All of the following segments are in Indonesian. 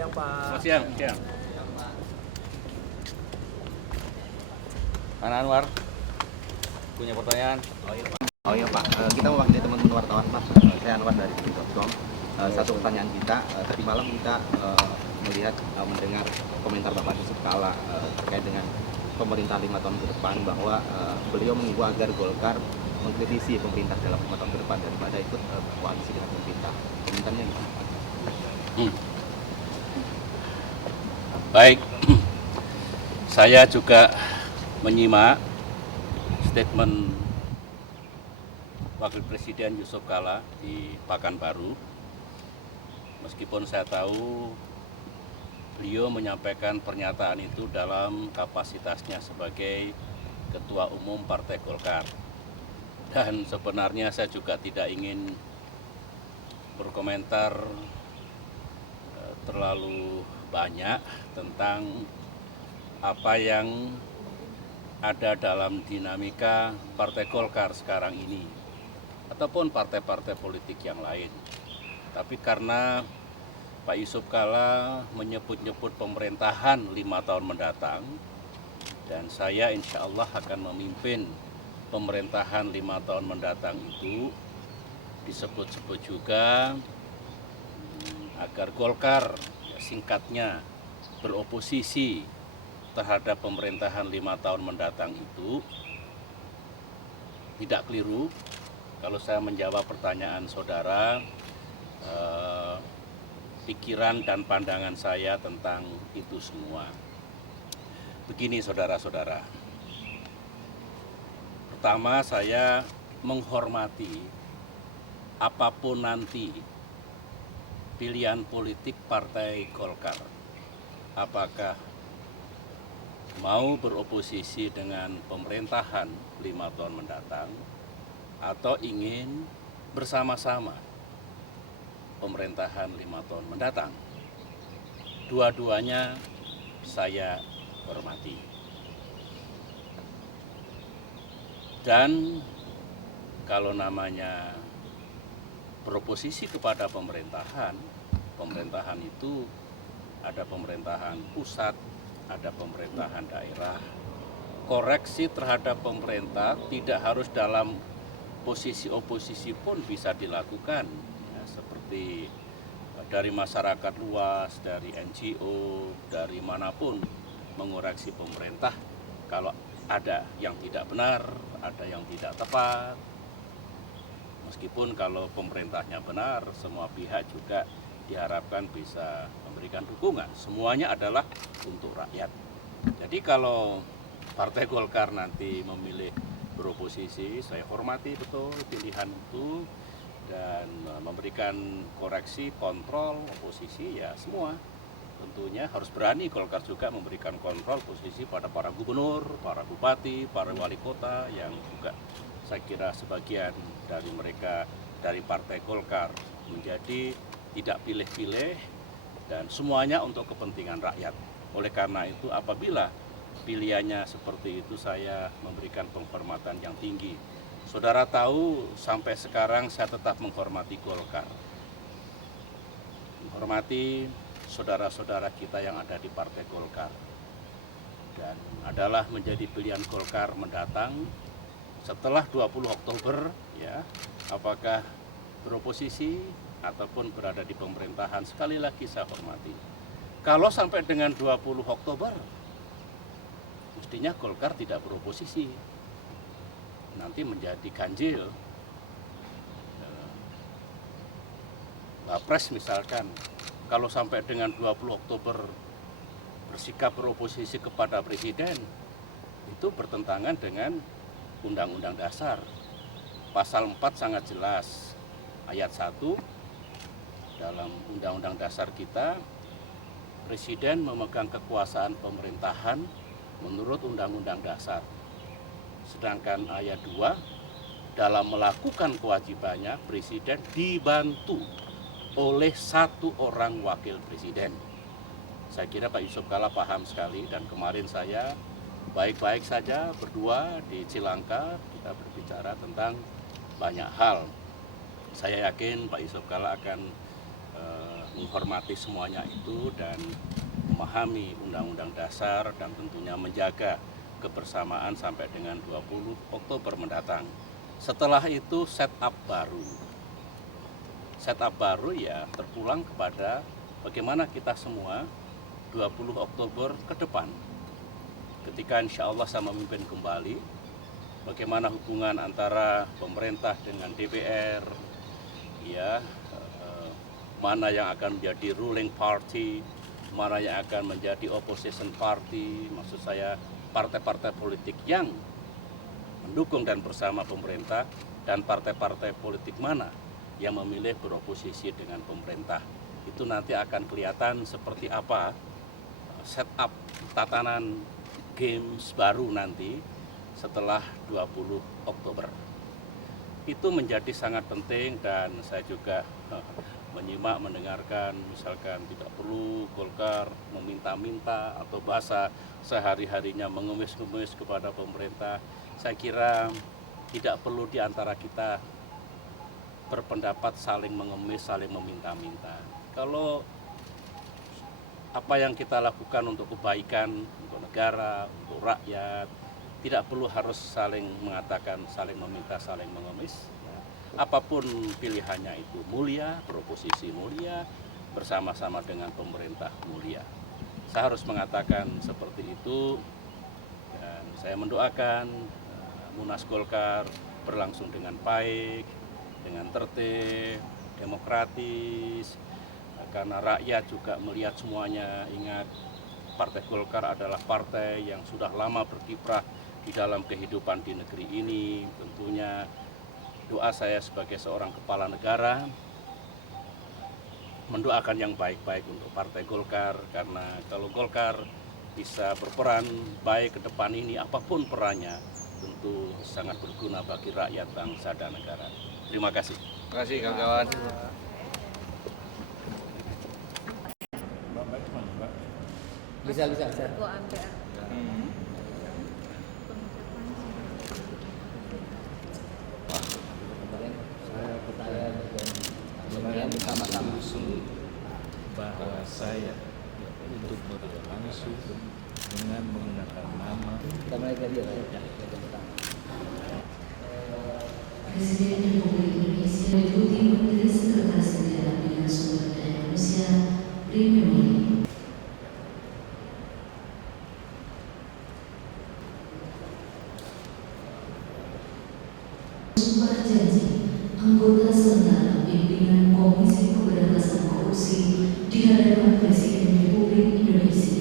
siang Pak. Selamat siang. Pak Anwar, punya pertanyaan? Oh iya Pak, kita mewakili teman-teman wartawan Pak. Saya Anwar dari detik.com. Satu pertanyaan kita, tadi malam kita melihat, mendengar komentar Bapak Yusuf Kalla terkait dengan pemerintah 5 tahun ke depan, bahwa beliau mengimbau agar Golkar mengkritisi pemerintah dalam 5 tahun ke depan daripada ikut koalisi dengan pemerintah. Komentarnya gimana Pak? Baik, saya juga menyimak statement Wakil Presiden Yusuf Kalla di Pekanbaru. Meskipun saya tahu beliau menyampaikan pernyataan itu dalam kapasitasnya sebagai Ketua Umum Partai Golkar. Dan sebenarnya saya juga tidak ingin berkomentar terlalu banyak tentang apa yang ada dalam dinamika Partai Golkar sekarang ini ataupun partai-partai politik yang lain. Tapi karena Pak Yusuf Kalla menyebut-nyebut pemerintahan 5 tahun mendatang, dan saya insya Allah akan memimpin pemerintahan 5 tahun mendatang itu, disebut-sebut juga agar Golkar, singkatnya, beroposisi terhadap pemerintahan 5 tahun mendatang itu, tidak keliru kalau saya menjawab pertanyaan saudara, pikiran dan pandangan saya tentang itu semua. Begini saudara-saudara, pertama saya menghormati apapun nanti pilihan politik Partai Golkar. Apakah mau beroposisi dengan pemerintahan 5 tahun mendatang atau ingin bersama-sama pemerintahan 5 tahun mendatang. Dua-duanya saya hormati. Dan kalau namanya beroposisi kepada pemerintahan itu ada pemerintahan pusat, ada pemerintahan daerah. Koreksi terhadap pemerintah tidak harus dalam posisi oposisi pun bisa dilakukan, ya, seperti dari masyarakat luas, dari NGO, dari manapun mengoreksi pemerintah kalau ada yang tidak benar, ada yang tidak tepat. Meskipun kalau pemerintahnya benar, semua pihak juga diharapkan bisa memberikan dukungan. Semuanya adalah untuk rakyat. Jadi kalau Partai Golkar nanti memilih beroposisi, saya hormati betul pilihan itu dan memberikan koreksi, kontrol oposisi, ya semua. Tentunya harus berani Golkar juga memberikan kontrol posisi pada para gubernur, para bupati, para wali kota yang juga saya kira sebagian dari mereka dari Partai Golkar menjadi tidak pilih-pilih dan semuanya untuk kepentingan rakyat. Oleh karena itu apabila pilihannya seperti itu, saya memberikan penghormatan yang tinggi. Saudara tahu sampai sekarang saya tetap menghormati Golkar. Menghormati saudara-saudara kita yang ada di Partai Golkar. Dan adalah menjadi pilihan Golkar mendatang setelah 20 Oktober, ya, apakah beroposisi ataupun berada di pemerintahan, sekali lagi saya hormati. Kalau sampai dengan 20 Oktober, mestinya Golkar tidak beroposisi. Nanti menjadi ganjil. Wapres misalkan, kalau sampai dengan 20 Oktober bersikap beroposisi kepada Presiden, itu bertentangan dengan Undang-Undang Dasar. Pasal 4 sangat jelas, ayat 1 dalam Undang-Undang Dasar kita, Presiden memegang kekuasaan pemerintahan menurut Undang-Undang Dasar. Sedangkan ayat 2, dalam melakukan kewajibannya, Presiden dibantu oleh 1 orang wakil Presiden. Saya kira Pak Yusuf Kalla paham sekali, dan kemarin saya baik-baik saja berdua di Cilangkap, kita berbicara tentang banyak hal. Saya yakin Pak Yusuf Kalla akan menghormati semuanya itu dan memahami Undang-Undang Dasar dan tentunya menjaga kebersamaan sampai dengan 20 Oktober mendatang. Setelah itu setup baru. Setup baru ya terpulang kepada bagaimana kita semua 20 Oktober ke depan. Ketika insya Allah saya memimpin kembali, bagaimana hubungan antara pemerintah dengan DPR, ya, mana yang akan menjadi ruling party, mana yang akan menjadi opposition party, maksud saya partai-partai politik yang mendukung dan bersama pemerintah, dan partai-partai politik mana yang memilih beroposisi dengan pemerintah. Itu nanti akan kelihatan seperti apa setup tatanan games baru nanti setelah 20 Oktober. Itu menjadi sangat penting dan saya juga menyimak, mendengarkan, misalkan tidak perlu Golkar meminta-minta atau bahasa sehari-harinya mengemis-ngemis kepada pemerintah. Saya kira tidak perlu di antara kita berpendapat saling mengemis, saling meminta-minta. Kalau apa yang kita lakukan untuk kebaikan, untuk negara, untuk rakyat, tidak perlu harus saling mengatakan, saling meminta, saling mengemis. Apapun pilihannya itu mulia, beroposisi mulia, bersama-sama dengan pemerintah mulia. Saya harus mengatakan seperti itu dan saya mendoakan Munas Golkar berlangsung dengan baik, dengan tertib, demokratis, karena rakyat juga melihat semuanya. Ingat, Partai Golkar adalah partai yang sudah lama berkiprah di dalam kehidupan di negeri ini. Tentunya doa saya sebagai seorang kepala negara mendoakan yang baik-baik untuk Partai Golkar, karena kalau Golkar bisa berperan baik ke depan ini, apapun perannya tentu sangat berguna bagi rakyat, bangsa, dan negara. Terima kasih. Terima kasih kawan-kawan. Bisa. Ketua MPR. Bersama-sama bahwa saya untuk berlangsung dengan menggunakan nama Presiden Republik Indonesia Deputi Menteri Sekretaris Negara Bidang Sumber Daya Manusia Rini Muli. Sumpah janji anggota sementara pimpinan Komisi Pemberantasan Korupsi di hadapan Presiden Republik Indonesia.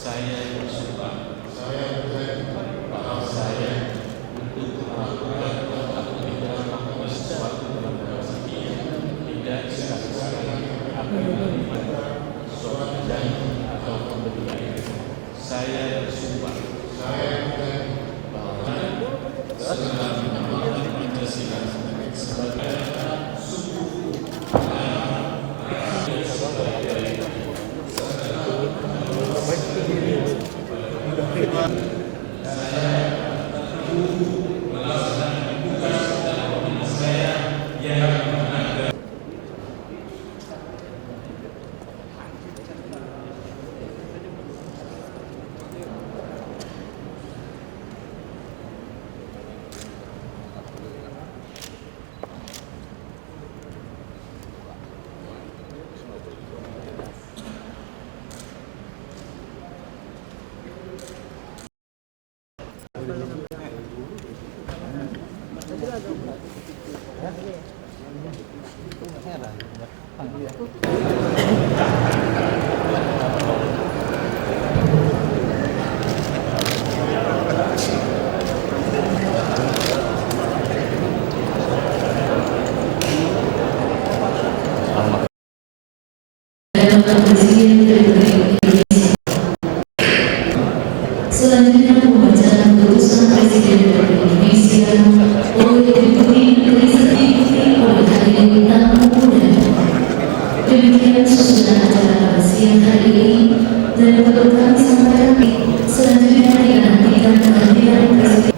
Saya bersumpah bahwa saya untuk melakukan atau tidak melakukan sesuatu dalam proses ini tidak sekali-sekali akan menerima suatu janji atau pemberian. Saya bersumpah bahwa selama menghormati Pancasila sebagai suku Presiden Republik Indonesia. Selanjutnya pembacaan putusan dapat kami sampaikan selanjutnya dinantikan kehadiran Presiden.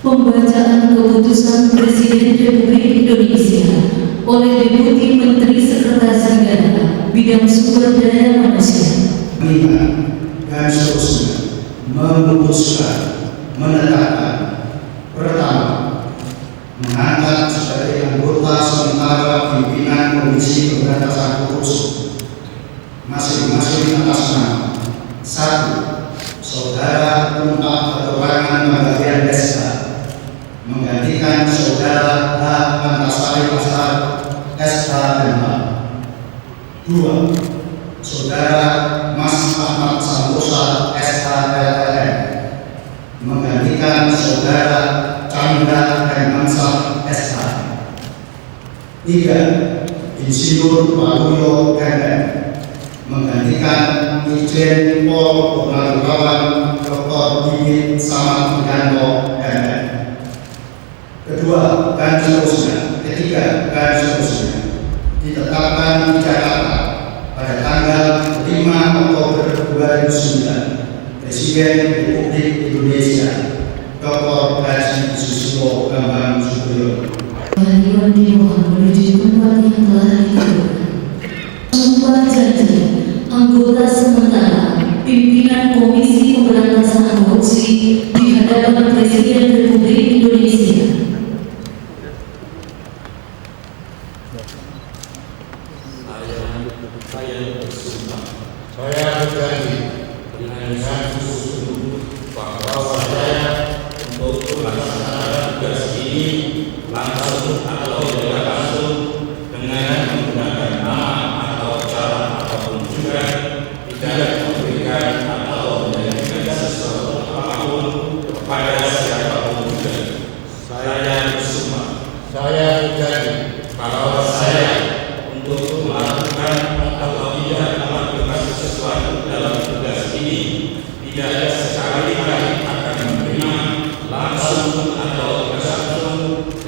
Pembacaan keputusan Presiden Republik Indonesia oleh Deputi Menteri Sekretaris Negara Bidang Sumber Daya Manusia. Dan seterusnya memutuskan, menetapkan, pertama, mengangkat sebagai anggota sementara pimpinan Komisi Pemberantasan Korupsi masing-masing atas nama: 1. Saudara Untak Keterangan Pembagian Desa menggantikan Saudara H. Antasari Ashar, SHMH. 2. Saudara Mas Ahmad Santosa, SHLLM menggantikan Saudara Chandra Hermansyah, SH. 3. Insinyur Waluyo MM menggantikan Irjen Pol Purnawirawan Dr. Bibit Samad Widanto MM. Kedua, dan seterusnya. Ketiga, dan seterusnya. Ditetapkan di Jakarta pada tanggal 5 Oktober 2009, Presiden Republik Indonesia Dr. Haji Susilo Bambang Yudhoyono. Kehadiran dimohon menuju tempat yang telah ditentukan. Sumpah janji anggota sementara pimpinan Komisi Pemberantasan Korupsi di hadapan Presiden Republik Indonesia. Saya berjanji dengan sungguh-sungguh bahwa saya untuk melaksanakan tugas ini langsung atau tidak langsung dengan menggunakan nama atau cara apapun juga tidak memberikan atau menjanjikan sesuatu apapun kepada siapapun juga. Saya bersumpah, saya berjanji bahwa saya untuk melakukan atau tidak melakukan sesuatu dalam tugas ini tidak sekali-kali akan menerima langsung atau tidak langsung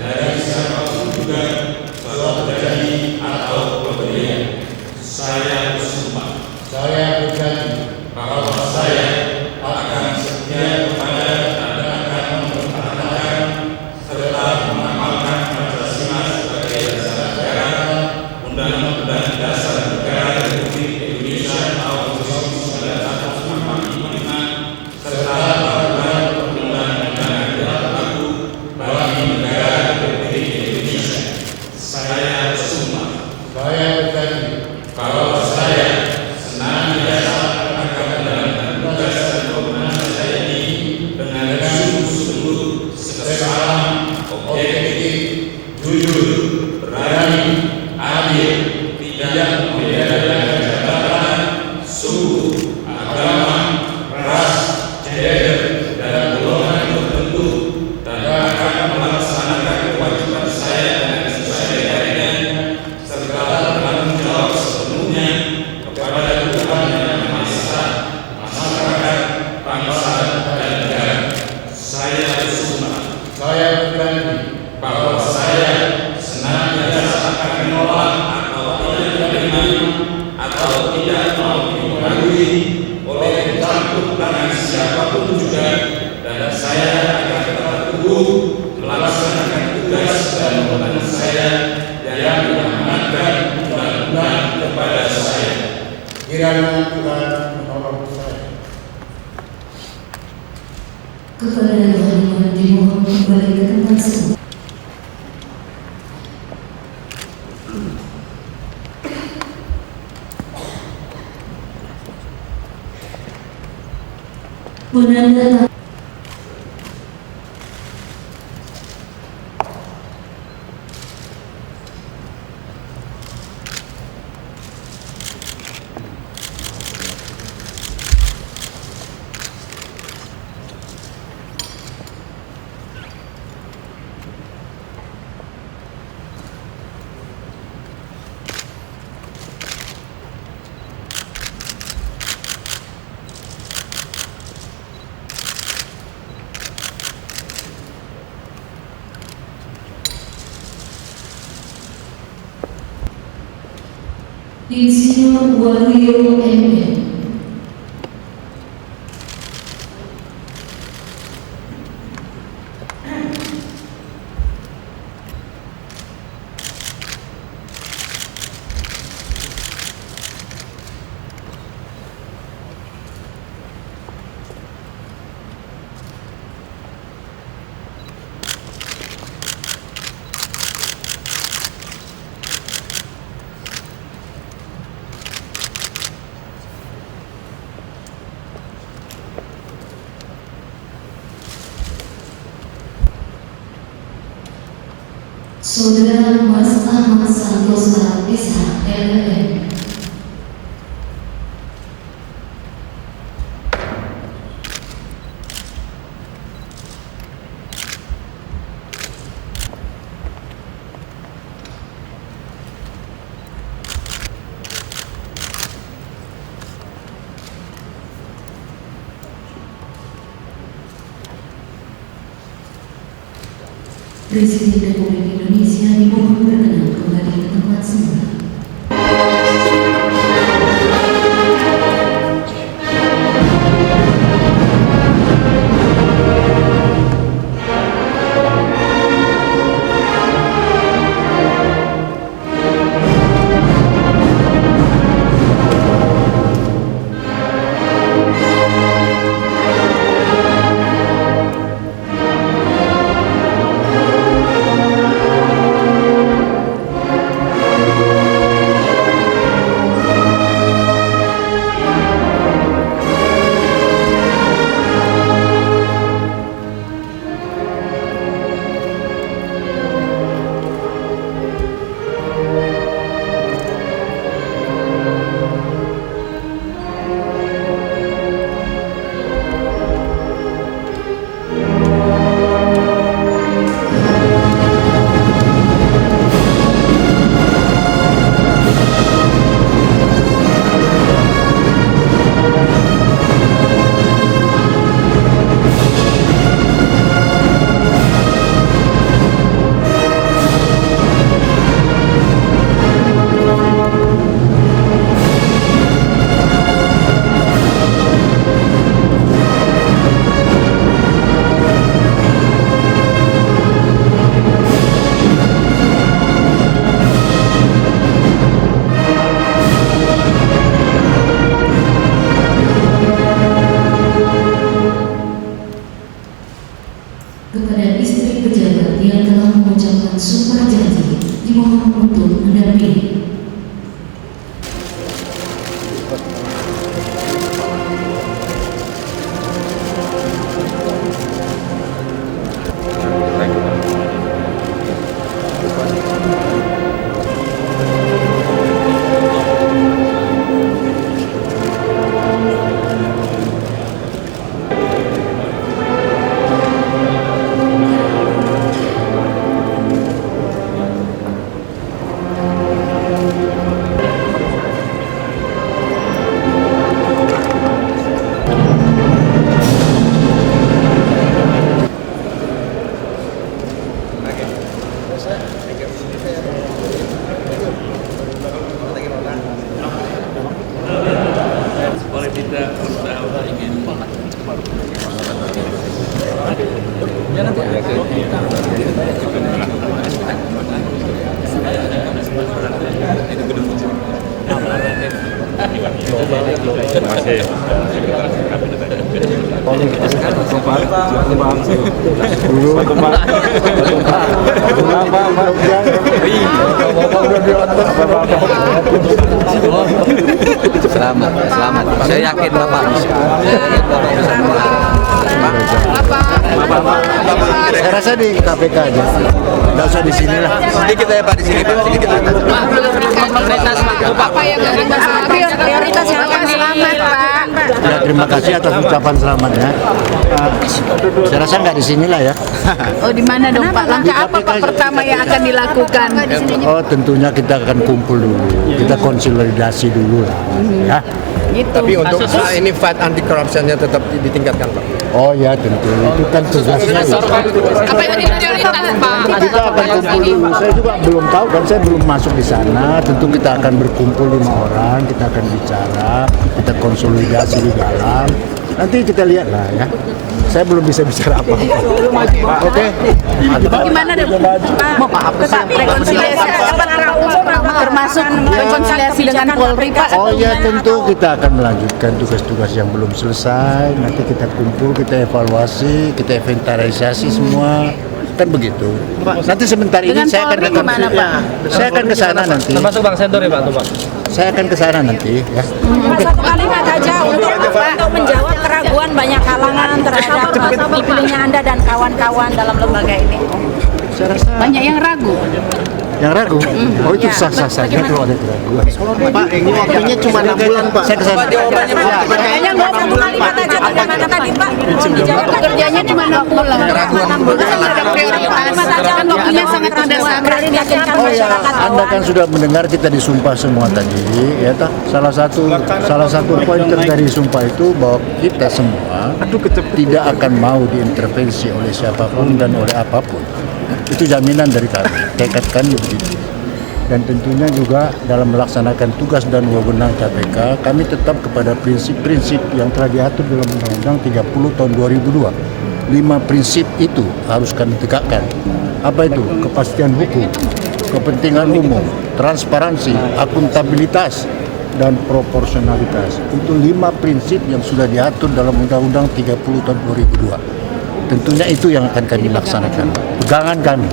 dari siapapun juga suatu janji atau pemberian. Saya bersumpah, saya berjanji bahwa saya akan setia kepada dan akan mempertahankan serta mengamalkan Pancasila sebagai dasar negara, Undang-Undang Dasar Negara Republik Indonesia tahun 1945 serta peraturan perundang-undangan yang berlaku bagi negara Republik Indonesia. Saya bersumpah, saya berjanji bahwa saya senantiasa Kiranya Tuhan menolong saya. Kepada rohaniwan dimohon kembali ke tempat semula. Menandatangani Insinyur Waluyo MM. Saudara Mas Ahmad Santosa SH LLM. Presiden Republik Indonesia dimohon berkenan kembali ke tempat semula. Terima kasih. Selamat. Saya yakin Bapak bisa. Saya rasa di KPK aja. Nggak usah di sini lah. Sedikit ya Pak di sini, Pak. Sedikit. Apa yang prioritas yang akan selamat, Pak? Ya, terima kasih atas ucapan selamatnya. Saya rasa nggak di sini lah ya. Oh, di mana dong, Pak? Langkah apa Pak pertama yang akan dilakukan? Oh, tentunya kita akan kumpul dulu. Kita konsolidasi dulu lah. Ya. Gitu. Tapi untuk ini fight anti corruption-nya tetap ditingkatkan, Pak. Oh ya, tentu. Itu kan tugasnya. Apa yang menjadi prioritas, Pak? Kita akan kumpul dulu. Saya juga belum tahu kan, saya belum masuk di sana. Tentu kita akan berkumpul 5 orang, kita akan bicara, kita konsolidasi di dalam. Nanti kita lihat lah ya. Saya belum bisa bicara apa-apa. Oke. Gimana dong, Pak? Tetap rekonsiliasi termasuk rekonsiliasi dengan Polri, Pak. Oh ya, tentu kita akan melanjutkan tugas-tugas yang belum selesai. Nanti kita kumpul, kita evaluasi, kita inventarisasi semua. Kan begitu. Nanti sebentar ini Dengan saya akan Polri gimana, Pak? Saya akan ke sana nanti. Termasuk Bang Sendor ya, Pak, tuh, Pak. Saya akan ke sana nanti ya. Satu kalimat aja untuk menjawab keraguan banyak kalangan terhadap dipilihnya Anda dan kawan-kawan dalam lembaga ini. Saya rasa Banyak yang ragu. yang ragu. Oh, itu sah-sah saja kalau ada keraguan. Pak, ini waktunya cuma 6 bulan, Pak. Saya ke sana. Kayaknya nggak satu kalimat aja bagaimana tadi Pak? Dijawab Pekerjaannya cuma 6 bulan. Ada prioritas. Kan waktunya sangat mendesak. Oh ya, Anda kan sudah mendengar kita disumpah semua tadi, ya toh. Salah satu poin dari sumpah itu bahwa kita semua tidak akan mau diintervensi oleh siapapun dan oleh apapun. Itu jaminan dari kami, tekad kami begitu. Dan tentunya juga dalam melaksanakan tugas dan wewenang KPK, kami tetap kepada prinsip-prinsip yang telah diatur dalam Undang-Undang 30 tahun 2002. 5 prinsip itu harus kami tegakkan. Apa itu? Kepastian hukum, kepentingan umum, transparansi, akuntabilitas, dan proporsionalitas. Itu 5 prinsip yang sudah diatur dalam Undang-Undang 30 tahun 2002. Tentunya itu yang akan kami laksanakan. Pegangan kami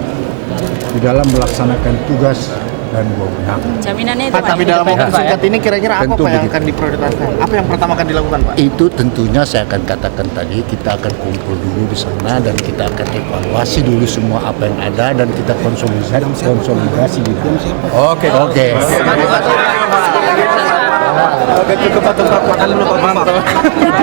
di dalam melaksanakan tugas dan wewenang. Jaminannya itu Pak, tapi dalam waktu singkat ini kira-kira apa Tentu Pak yang begitu. akan diprioritaskan? Apa yang pertama akan dilakukan, Pak? Itu tentunya saya akan katakan tadi, kita akan kumpul dulu di sana dan kita akan evaluasi dulu semua apa yang ada dan kita konsolidasi di dalam. Oke. Oke, cukup Pak, makan dulu Pak.